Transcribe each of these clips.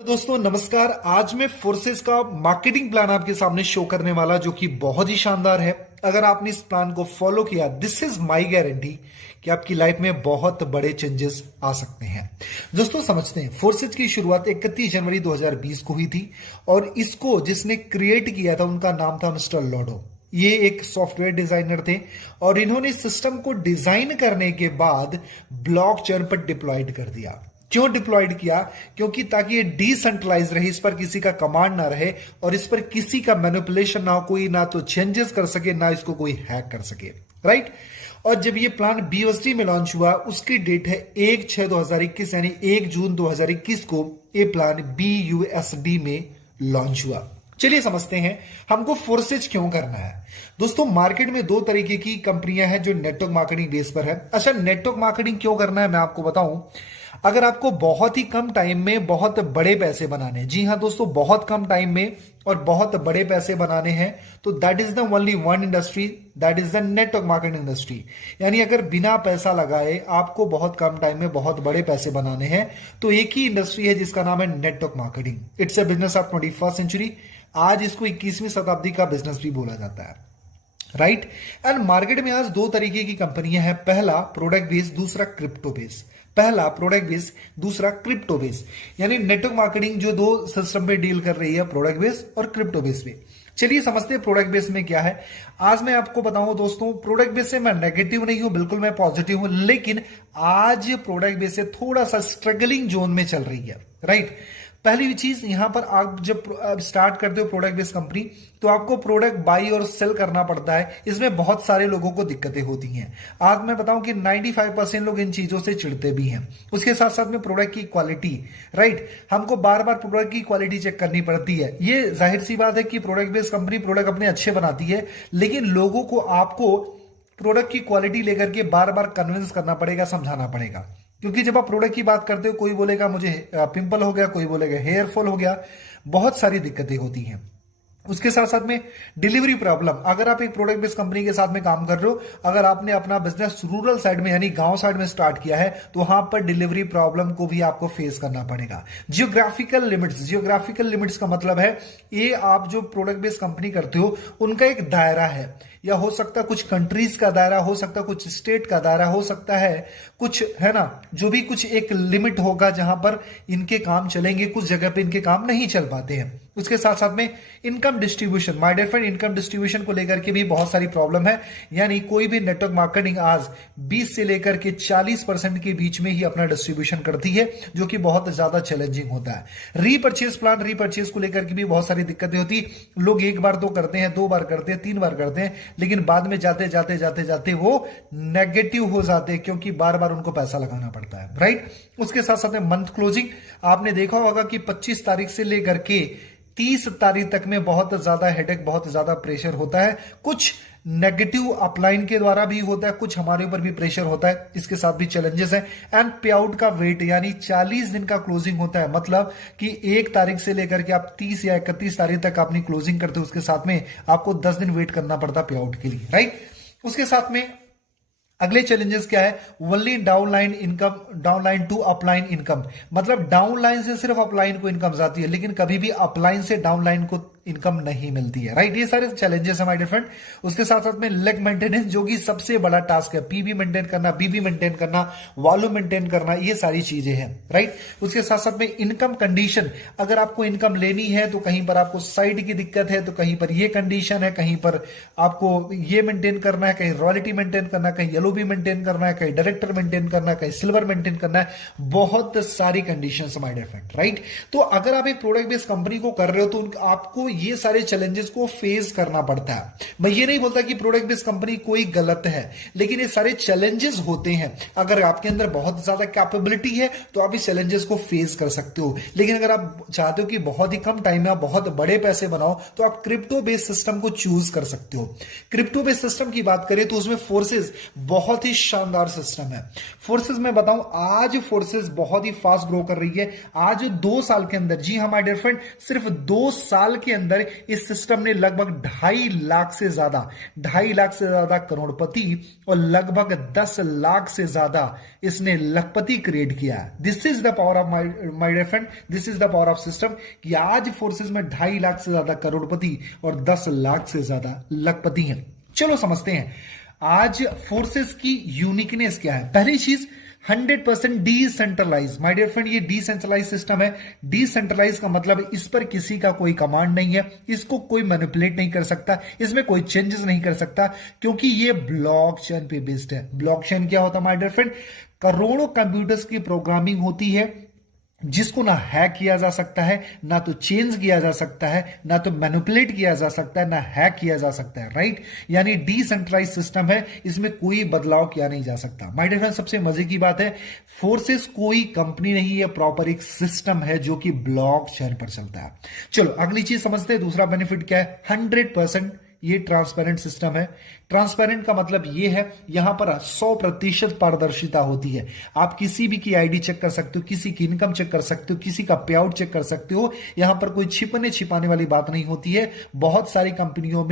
तो दोस्तों नमस्कार। आज मैं फोर्सेस का मार्केटिंग प्लान आपके सामने शो करने वाला जो कि बहुत ही शानदार है। अगर आपने इस प्लान को फॉलो किया, दिस इज माय गारंटी कि आपकी लाइफ में बहुत बड़े चेंजेस आ सकते हैं। दोस्तों समझते हैं, फोर्सेस की शुरुआत 31 जनवरी 2020 को हुई थी और इसको जिसने क्रिएट किया था उनका नाम था मिस्टर लॉडो। ये एक सॉफ्टवेयर डिजाइनर थे और इन्होंने सिस्टम को डिजाइन करने के बाद ब्लॉकचेन पर डिप्लॉयड कर दिया। क्यों डिप्लॉयड किया? क्योंकि ताकि ये डिसेंट्रलाइज रहे, इस पर किसी का कमांड ना रहे और इस पर किसी का मैनिपुलेशन ना हो, कोई ना तो चेंजेस कर सके ना इसको कोई हैक कर सके, राइट। और जब ये प्लान बीयूएसडी में लॉन्च हुआ, उसकी डेट है 1/6/2021 यानी 1 जून 2021 को ये प्लान बीयूएसडी में लॉन्च हुआ। चलिए समझते हैं हमको फोर्सेज क्यों करना है। दोस्तों मार्केट में दो तरीके की कंपनियां हैं जो नेटवर्क मार्केटिंग बेस पर है। अच्छा, नेटवर्क मार्केटिंग क्यों करना है मैं आपको बताऊं। अगर आपको बहुत ही कम टाइम में बहुत बड़े पैसे बनाने, जी हां दोस्तों, बहुत कम टाइम में और बहुत बड़े पैसे बनाने हैं, तो that is the only one industry, that is the network marketing industry. यानी अगर बिना पैसा लगाए आपको बहुत कम टाइम में बहुत बड़े पैसे बनाने हैं तो एक ही इंडस्ट्री है जिसका नाम है network marketing. It's a business of 21st century. आज इसको 21वीं शताब्दी का बिजनेस भी बोला जाता है, राइट। एंड मार्केट में आज दो तरीके की कंपनियां हैं, पहला प्रोडक्ट बेस्ड, दूसरा क्रिप्टो बेस्ड। पहला प्रोडक्ट बेस्ड, दूसरा क्रिप्टो बेस्ड। यानी नेटवर्क मार्केटिंग जो दो सिस्टम पे डील कर रही है, प्रोडक्ट बेस्ड और क्रिप्टो बेस्ड पे। चलिए समझते हैं प्रोडक्ट बेस्ड में क्या है। आज मैं आपको बताऊं दोस्तों, प्रोडक्ट बेस्ड से मैं नेगेटिव नहीं हूं, बिल्कुल मैं पॉजिटिव हूं, लेकिन आज प्रोडक्ट बेस्ड से थोड़ा सा स्ट्रगलिंग जोन में चल रही है, राइट। पहली चीज, यहां पर आप जब स्टार्ट करते हो प्रोडक्ट बेस्ड कंपनी, तो आपको प्रोडक्ट बाई और सेल करना पड़ता है। इसमें बहुत सारे लोगों को दिक्कतें होती हैं। आज मैं बताऊं कि 95% लोग इन चीजों से चिढ़ते भी हैं। उसके साथ साथ में प्रोडक्ट की क्वालिटी, राइट, हमको बार बार प्रोडक्ट की क्वालिटी चेक करनी पड़ती है। ये जाहिर सी बात है कि प्रोडक्ट बेस्ड कंपनी प्रोडक्ट अपने अच्छे बनाती है, लेकिन लोगों को आपको प्रोडक्ट की क्वालिटी लेकर के बार बार कन्विंस करना पड़ेगा, समझाना पड़ेगा। क्योंकि जब आप प्रोडक्ट की बात करते हो, कोई बोलेगा मुझे पिंपल हो गया, कोई बोलेगा हेयर फॉल हो गया, बहुत सारी दिक्कतें होती हैं। उसके साथ साथ में डिलीवरी प्रॉब्लम। अगर आप एक प्रोडक्ट बेस्ड कंपनी के साथ में काम कर रहे हो, अगर आपने अपना बिजनेस रूरल साइड में यानी गांव साइड में स्टार्ट किया है, तो वहां पर डिलीवरी प्रॉब्लम को भी आपको फेस करना पड़ेगा। जियोग्राफिकल लिमिट्स का मतलब है, ये आप जो प्रोडक्ट बेस्ड कंपनी करते हो उनका एक दायरा है, या हो सकता है कुछ कंट्रीज का दायरा, हो सकता है कुछ स्टेट का दायरा, हो सकता है कुछ, है ना, जो भी कुछ एक लिमिट होगा जहां पर इनके काम चलेंगे, कुछ जगह पे इनके काम नहीं चल पाते हैं। उसके साथ साथ में income distribution, my dear friend, income distribution को लेकर के भी बहुत सारी प्रॉब्लम है। यानी कोई भी नेटवर्क मार्केटिंग आज 20 से लेकर के 40% के बीच में ही अपना डिस्ट्रीब्यूशन करती है, जो कि बहुत ज्यादा चैलेंजिंग होता है। रीपर्चेज प्लान, रीपर्चेज को लेकर के भी बहुत सारी दिक्कतें होती। लोग एक बार तो करते हैं, 2 बार करते हैं, 3 बार करते हैं, लेकिन बाद में जाते जाते जाते जाते वो नेगेटिव हो जाते हैं, क्योंकि बार बार उनको पैसा लगाना पड़ता है, राइट। उसके साथ साथ में मंथ क्लोजिंग, आपने देखा होगा कि 25 तारीख से लेकर के 30 तारीख तक में बहुत ज्यादा हेडेक, बहुत ज्यादा प्रेशर होता है। कुछ नेगेटिव अपलाइन के द्वारा भी होता है, कुछ हमारे ऊपर भी प्रेशर होता है, इसके साथ भी चैलेंजेस हैं। एंड पे आउट का वेट, यानी 40 दिन का क्लोजिंग होता है, मतलब कि 1 तारीख से लेकर के आप 30 या 31 तारीख तक अपनी क्लोजिंग करते हो, उसके साथ में आपको 10 दिन वेट करना पड़ता है पे आउट के लिए, राइट। उसके साथ में अगले चैलेंजेस क्या है, only downline income, downline to upline income, मतलब डाउनलाइन से सिर्फ अपलाइन को इनकम जाती है, लेकिन कभी भी अपलाइन से डाउनलाइन को इनकम नहीं मिलती है, राइट। ये सारे चैलेंजेस है माय डियर फ्रेंड। उसके साथ साथ में लेग मेंटेनेंस, जो कि सबसे बड़ा टास्क है, पीबी मेंटेन करना, बीबी मेंटेन करना, वॉल्यूम मेंटेन करना, ये सारी चीजें हैं, राइट। उसके साथ साथ में इनकम कंडीशन, अगर आपको इनकम लेनी है तो कहीं पर आपको साइड की दिक्कत है, तो कहीं पर ये कंडीशन है, कहीं पर आपको ये मेंटेन करना है, कहीं रॉयल्टी मेंटेन करना है, कहीं येलो भी मेंटेन करना है, कहीं डायरेक्टर मेंटेन करना है, कहीं सिल्वर मेंटेन करना है, बहुत सारी conditions my dear friend, right. तो अगर आप एक प्रोडक्ट बेस्ड कंपनी को कर रहे हो तो आपको ये सारे चैलेंजेस को फेस करना पड़ता है। मैं ये नहीं बोलता कि प्रोडक्ट बेस्ड कंपनी कोई गलत है, लेकिन ये सारे चैलेंजेस होते हैं। अगर आपके अंदर बहुत ज्यादा कैपेबिलिटी है तो आप इस चैलेंजेस को फेस कर सकते हो, लेकिन अगर आप चाहते हो कि बहुत ही कम टाइम में आप बहुत बड़े पैसे बनाओ, तो आप क्रिप्टो बेस्ड सिस्टम को चूज कर सकते हो। क्रिप्टो बेस्ड सिस्टम की बात करें तो उसमें फोर्सेस बहुत ही शानदार सिस्टम है। फोर्सेस में बताऊं, आज फोर्सेस बहुत ही फास्ट ग्रो कर रही है। आज 2 साल के अंदर, जी हाँ माय डियर फ्रेंड, सिर्फ 2 साल के अंदर अंदर इस सिस्टम ने लगभग 2.5 लाख से ज्यादा करोड़पति और लगभग 10 लाख से ज्यादा इसने लखपति क्रिएट किया है। This is the power of my dear friend, this is the power of system कि आज फोर्सेस में 2.5 लाख से ज्यादा करोड़पति और 10 लाख से ज्यादा लखपति हैं। चलो समझते हैं आज फोर्सेस की यूनिकनेस क्या है। पहली चीज 100% डिसेंट्रलाइज। माय डियर फ्रेंड, ये डिसेंट्रलाइज सिस्टम है। डिसेंट्रलाइज का मतलब इस पर किसी का कोई कमांड नहीं है, इसको कोई मैनिपुलेट नहीं कर सकता, इसमें कोई चेंजेस नहीं कर सकता, क्योंकि ये ब्लॉकचेन पे बेस्ड है। ब्लॉकचेन क्या होता है माय डियर फ्रेंड? करोड़ों कंप्यूटर्स की प्रोग्रामिंग होती है जिसको ना हैक किया जा सकता है, ना तो चेंज किया जा सकता है, ना तो मैनिपुलेट किया जा सकता है, ना हैक किया जा सकता है। राइट, यानी डिसेंट्रलाइज सिस्टम है, इसमें कोई बदलाव किया नहीं जा सकता। माय डियर फ्रेंड, सबसे मजे की बात है फोर्सेस कोई कंपनी नहीं है, प्रॉपर एक सिस्टम है जो कि ब्लॉकचेन पर चलता है। चलो अगली चीज समझते हैं, दूसरा बेनिफिट क्या है। 100% ये ट्रांसपेरेंट सिस्टम है। ट्रांसपेरेंट का मतलब ये है यहां पर 100% पारदर्शिता होती है। आप किसी भी की आईडी चेक कर सकते हो, किसी की इनकम चेक कर सकते हो, किसी का पे आउट चेक कर सकते हो। यहां पर कोई छिपाने वाली बात नहीं होती है। बहुत सारी कंपनियों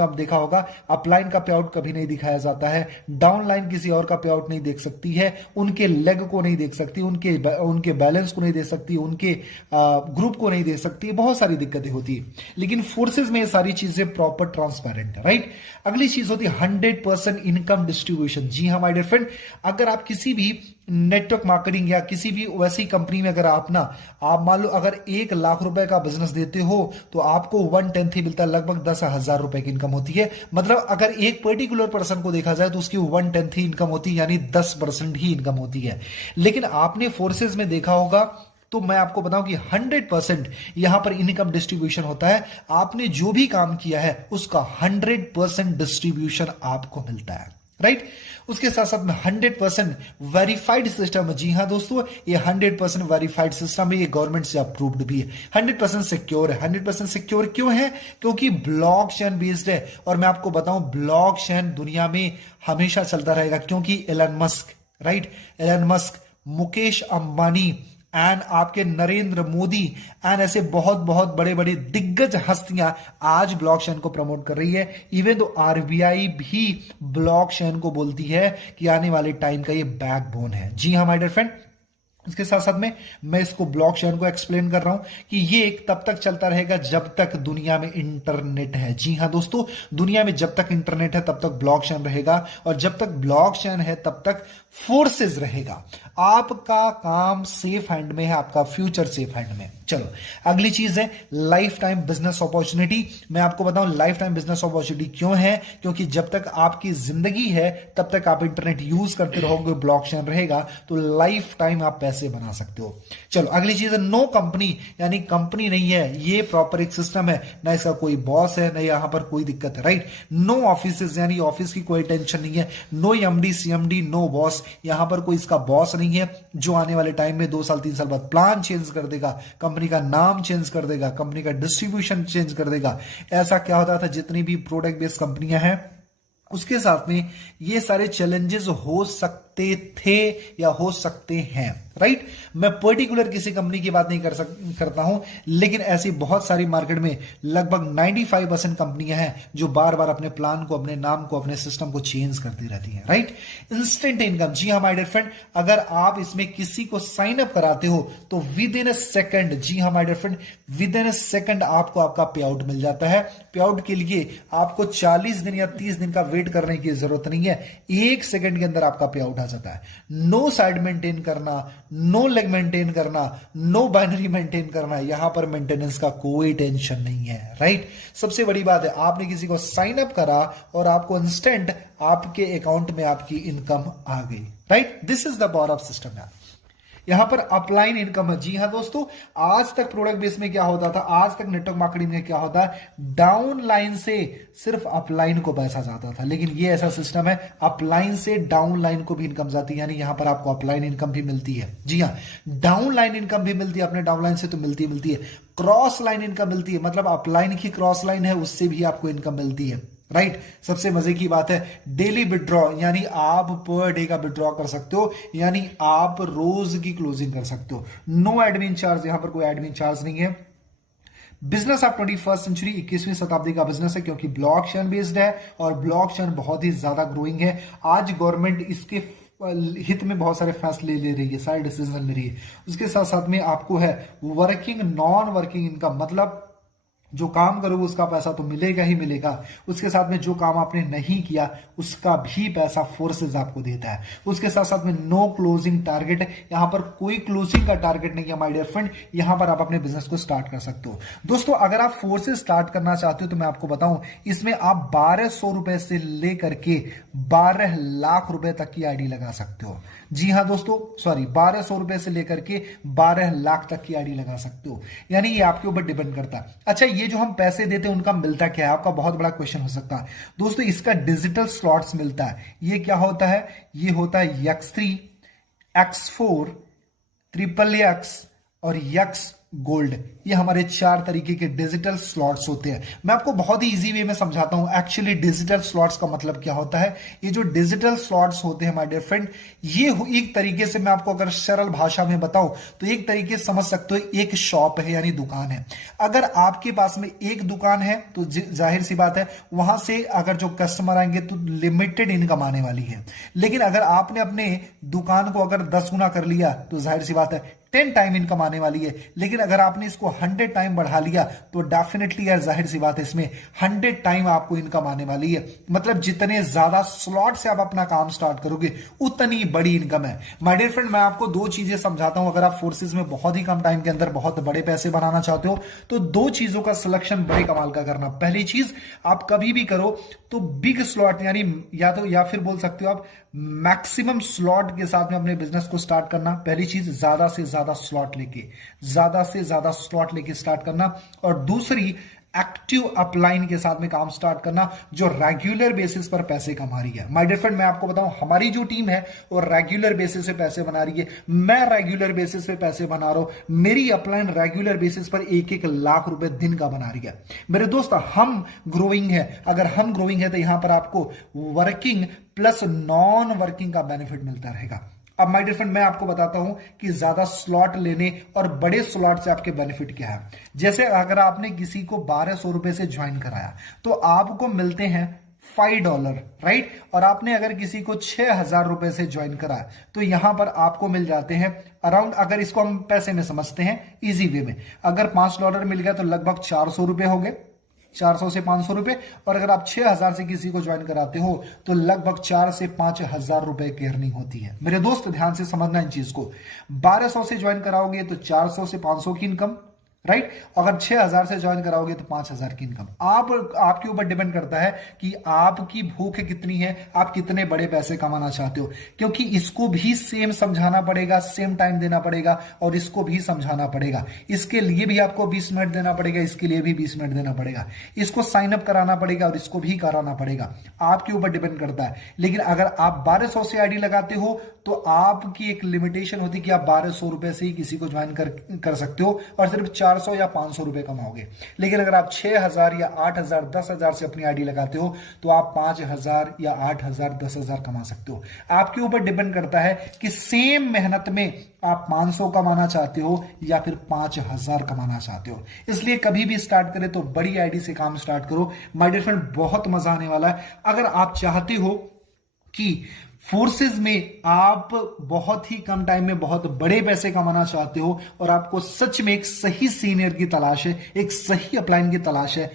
आप देखा होगा अपलाइन का पे आउट कभी नहीं दिखाया जाता है, डाउनलाइन किसी और का पे आउट नहीं देख सकती है, उनके लेग को नहीं देख सकती, उनके बैलेंस को नहीं देख सकती, उनके ग्रुप को नहीं देख सकती, बहुत सारी दिक्कतें होती है। लेकिन फोर्सेज में ये सारी चीजें प्रॉपर ट्रांसपेरेंट है। राइट, अगली चीज होती है 100% इनकम डिस्ट्रीब्यूशन। जी हाँ माय डियर फ्रेंड, अगर आप किसी भी नेटवर्क मार्केटिंग या किसी भी वैसी कंपनी में अगर आप मान लो अगर 1 लाख रुपए का बिजनेस देते हो तो आपको 1/10 ही मिलता है, लगभग 10,000 रुपए की इनकम होती है। मतलब अगर एक पर्टिकुलर पर्सन को देखा जाए तो उसकी 1/10 ही इनकम होती है, यानी 10% ही इनकम होती है। लेकिन आपने फोर्सेज में देखा होगा तो मैं आपको बताऊं कि 100% यहां पर इनकम डिस्ट्रीब्यूशन होता है। आपने जो भी काम किया है उसका 100% डिस्ट्रीब्यूशन आपको मिलता है। राइट, उसके साथ साथ में 100% वेरीफाइड सिस्टम है। जी हां दोस्तों, ये 100% वेरीफाइड सिस्टम है, ये गवर्नमेंट से अप्रूव्ड भी है। 100% सिक्योर है। 100% सिक्योर क्यों है? क्योंकि ब्लॉकचेन बेस्ड है। और मैं आपको बताऊं ब्लॉकचेन दुनिया में हमेशा चलता रहेगा, क्योंकि Elon Musk, Mukesh Ambani and आपके नरेंद्र मोदी एंड ऐसे बहुत बहुत बड़े बड़े दिग्गज हस्तियां आज ब्लॉकचेन को प्रमोट कर रही है। इवन तो आरबीआई भी ब्लॉकचेन को बोलती है कि आने वाले टाइम का ये बैकबोन है। जी हाँ माय डियर फ्रेंड, उसके साथ साथ में मैं इसको ब्लॉकचेन को एक्सप्लेन कर रहा हूं कि ये एक तब तक चलता रहेगा जब तक दुनिया में इंटरनेट है। जी हां दोस्तों, दुनिया में जब तक इंटरनेट है तब तक ब्लॉकचेन रहेगा, और जब तक ब्लॉकचेन है तब तक फोर्सेस रहेगा। आपका काम सेफ हैंड में है, आपका फ्यूचर सेफ हैंड में। चलो अगली चीज है लाइफ टाइम बिजनेस अपॉर्चुनिटी। मैं आपको बताऊं लाइफ टाइम बिजनेस अपॉर्चुनिटी क्यों है, क्योंकि जब तक आपकी जिंदगी है तब तक आप इंटरनेट यूज करते रहोगे, ब्लॉकचेन रहेगा, तो लाइफ टाइम आप पैसे बना सकते हो। चलो अगली चीज है नो कंपनी, यानी कंपनी नहीं है, ये प्रॉपर एक सिस्टम है, ना इसका कोई बॉस है, ना यहां पर कोई दिक्कत है। राइट, नो ऑफिस, यानी ऑफिस की कोई टेंशन नहीं है, no MD CMD, no boss, यहां पर कोई इसका बॉस नहीं है जो आने वाले टाइम में 2 साल 3 साल बाद प्लान चेंज कर देगा, कंपनी का नाम चेंज कर देगा, कंपनी का डिस्ट्रीब्यूशन चेंज कर देगा। ऐसा क्या होता था, जितनी भी प्रोडक्ट बेस्ड कंपनियां हैं उसके साथ में ये सारे चैलेंजेस हो सकते थे या हो सकते हैं। राइट, मैं पर्टिकुलर किसी कंपनी की बात नहीं करता हूं, लेकिन ऐसी बहुत सारी मार्केट में लगभग 95% कंपनियां हैं जो बार बार अपने प्लान को, अपने नाम को, अपने सिस्टम को चेंज करती रहती हैं। Right, instant income. जी हाँ माय डियर फ्रेंड, अगर आप इसमें किसी को साइन अप कराते हो तो विद इन अ सेकंड, जी हाँ my dear friend, within a second आपको आपका पे आउट मिल जाता है। पे आउट के लिए आपको 40 दिन या 30 दिन का वेट करने की जरूरत नहीं है, 1 सेकंड के अंदर आपका पे आउट आ जाता है। नो साइड मेंटेन करना, नो लेग मेंटेन करना, नो बाइनरी मेंटेन करना, यहां पर मेंटेनेंस का कोई टेंशन नहीं है। राइट, सबसे बड़ी बात है आपने किसी को साइन अप करा और आपको इंस्टेंट आपके अकाउंट में आपकी इनकम आ गई। Right, this is the power of system यार। यहां पर अपलाइन इनकम है। जी हां दोस्तों, आज तक प्रोडक्ट बेस में क्या होता था, आज तक नेटवर्क मार्केटिंग में क्या होता है, डाउन लाइन से सिर्फ अपलाइन को पैसा जाता था, लेकिन ये ऐसा सिस्टम है अपलाइन से डाउन लाइन को भी इनकम जाती है, यानी यहां पर आपको अपलाइन इनकम भी मिलती है। जी हां, डाउन लाइन इनकम भी मिलती है, अपने डाउन लाइन से तो मिलती है, क्रॉस लाइन इनकम मिलती है, मतलब अपलाइन की क्रॉस लाइन है उससे भी आपको इनकम मिलती है। राइट, सबसे मजे की बात है डेली विड्रॉ, यानी आप पर डे का विड्रॉ कर सकते हो, यानी आप रोज की क्लोजिंग कर सकते हो। नो एडमिन चार्ज, यहां पर कोई एडमिन चार्ज नहीं है। बिजनेस ऑफ 21st सेंचुरी, 21वीं शताब्दी का बिजनेस है, क्योंकि ब्लॉकचेन बेस्ड है और ब्लॉकचेन बहुत ही ज्यादा ग्रोइंग है। आज गवर्नमेंट इसके हित में बहुत सारे फैसले ले रही है, सारे डिसीजन ले रही है। उसके साथ साथ में आपको है वर्किंग नॉन वर्किंग इनकम, मतलब जो काम करोगे उसका पैसा तो मिलेगा ही मिलेगा, उसके साथ में जो काम आपने नहीं किया उसका भी पैसा फोर्सेस आपको देता है। उसके साथ साथ में नो क्लोजिंग टारगेट, यहां पर कोई क्लोजिंग का टारगेट नहीं है माय डियर फ्रेंड, यहां पर आप अपने बिजनेस को स्टार्ट कर सकते हो। दोस्तों अगर आप फोर्सेस स्टार्ट करना चाहते हो तो मैं आपको बताऊं, इसमें आप 1200 रुपए से लेकर के 12 लाख रुपए तक की आईडी लगा सकते हो। जी हां दोस्तों, सॉरी, 1200 रुपए से लेकर के 12 लाख तक की आईडी लगा सकते हो, यानी ये आपके ऊपर डिपेंड करता है। अच्छा, ये जो हम पैसे देते हैं उनका मिलता क्या है, आपका बहुत बड़ा क्वेश्चन हो सकता है। दोस्तों इसका डिजिटल स्लॉट्स मिलता है। ये क्या होता है, ये होता है X3, X4, XXX और X गोल्ड। ये हमारे 4 तरीके के डिजिटल स्लॉट्स होते हैं। मैं आपको बहुत ही इजी वे में समझाता हूं एक्चुअली डिजिटल स्लॉट्स का मतलब क्या होता है। ये जो डिजिटल स्लॉट्स होते हैं माय डियर फ्रेंड, ये एक तरीके से मैं आपको अगर सरल भाषा में बताऊं तो एक तरीके से समझ सकते हो, एक शॉप है यानी दुकान है। अगर आपके पास में एक दुकान है तो जाहिर सी बात है वहां से अगर जो कस्टमर आएंगे तो लिमिटेड इनकम आने वाली है। लेकिन अगर आपने अपने दुकान को अगर 10 गुना कर लिया तो जाहिर सी बात है 10 टाइम इनकम आने वाली है। लेकिन अगर आपने इसको 100 टाइम बढ़ा लिया तो डेफिनेटली यार जाहिर सी बात है इसमें 100 टाइम आपको इनकम आने वाली है। मतलब जितने ज्यादा स्लॉट से आप अपना काम स्टार्ट करोगे उतनी बड़ी इनकम है। माय डियर फ्रेंड, मैं आपको 2 चीजें समझाता हूं। अगर आप फोर्सेस में बहुत ही कम टाइम के अंदर बहुत बड़े पैसे बनाना चाहते हो तो 2 चीजों का सिलेक्शन बड़े कमाल का करना। पहली चीज, आप कभी भी करो तो बिग स्लॉट यानी या फिर बोल सकते हो आप मैक्सिमम स्लॉट के साथ में अपने बिजनेस को स्टार्ट करना। पहली चीज, ज्यादा से ज्यादा स्लॉट लेके स्टार्ट करना। और दूसरी, एक्टिव अपलाइन के साथ में काम स्टार्ट करना जो रेगुलर बेसिस पर पैसे कमा रही है। माय डियर फ्रेंड, मैं आपको बताऊं हमारी जो टीम है वो रेगुलर बेसिस पे पैसे बना रही है। मैं रेगुलर बेसिस पे पैसे बना रहा हूं। मेरी अपलाइन रेगुलर बेसिस पर 1-1 लाख रुपए दिन का बना रही है। मेरे दोस्त, हम ग्रोइंग है। अगर हम ग्रोइंग है तो यहां पर आपको वर्किंग प्लस नॉन वर्किंग का बेनिफिट मिलता रहेगा। अब माय डियर फ्रेंड, मैं आपको बताता हूं कि ज्यादा स्लॉट लेने और बड़े स्लॉट से आपके बेनिफिट क्या है। जैसे अगर आपने किसी को 1200 रुपए से ज्वाइन कराया तो आपको मिलते हैं $5, राइट। और आपने अगर किसी को 6000 रुपए से ज्वाइन कराया तो यहां पर आपको मिल जाते हैं अराउंड, अगर इसको हम पैसे में समझते हैं इजी वे में, अगर $5 मिल गया तो लगभग 400 रुपए हो गए, 400 से 500 रुपए। और अगर आप 6000 से किसी को ज्वाइन कराते हो तो लगभग 4 से 5000 रुपए की अर्निंग होती है। मेरे दोस्त ध्यान से समझना इन चीज को, 1200 से ज्वाइन कराओगे तो 400 से 500 की इनकम, राइट। अगर 6000 से ज्वाइन कराओगे तो 5000 की इनकम। आपके ऊपर डिपेंड करता है कि आपकी भूख कितनी है, आप कितने बड़े पैसे कमाना चाहते हो। क्योंकि इसको भी सेम समझाना पड़ेगा, सेम टाइम देना पड़ेगा और इसको भी समझाना पड़ेगा। इसके लिए भी आपको 20 मिनट देना पड़ेगा, इसके लिए भी 20 मिनट देना पड़ेगा। इसको साइन अप कराना पड़ेगा और इसको भी कराना पड़ेगा। आपके ऊपर डिपेंड करता है। लेकिन अगर आप 1200 से आईडी लगाते हो तो आपकी एक लिमिटेशन होती है कि आप 1200 रुपए से ही किसी को ज्वाइन कर सकते हो और सिर्फ 400 या 500 रुपए कमाओगे। लेकिन अगर आप 6000 या 8000 10,000 से अपनी आईडी लगाते हो तो आप 5000 या 8000 10,000 कमा सकते हो। आपके ऊपर डिपेंड करता है कि सेम मेहनत में आप 500 कमाना चाहते हो या फिर 5000 कमाना चाहते हो। इसलिए कभी भी स्टार्ट करें तो बड़ी आईडी से काम स्टार्ट करो। माय डियर फ्रेंड, बहुत मजा आने वाला है। अगर आप चाहते हो कि फोर्सेस में आप बहुत ही कम टाइम में बहुत बड़े पैसे कमाना चाहते हो और आपको सच में एक सही सीनियर की तलाश है, एक सही अपलाइन की तलाश है,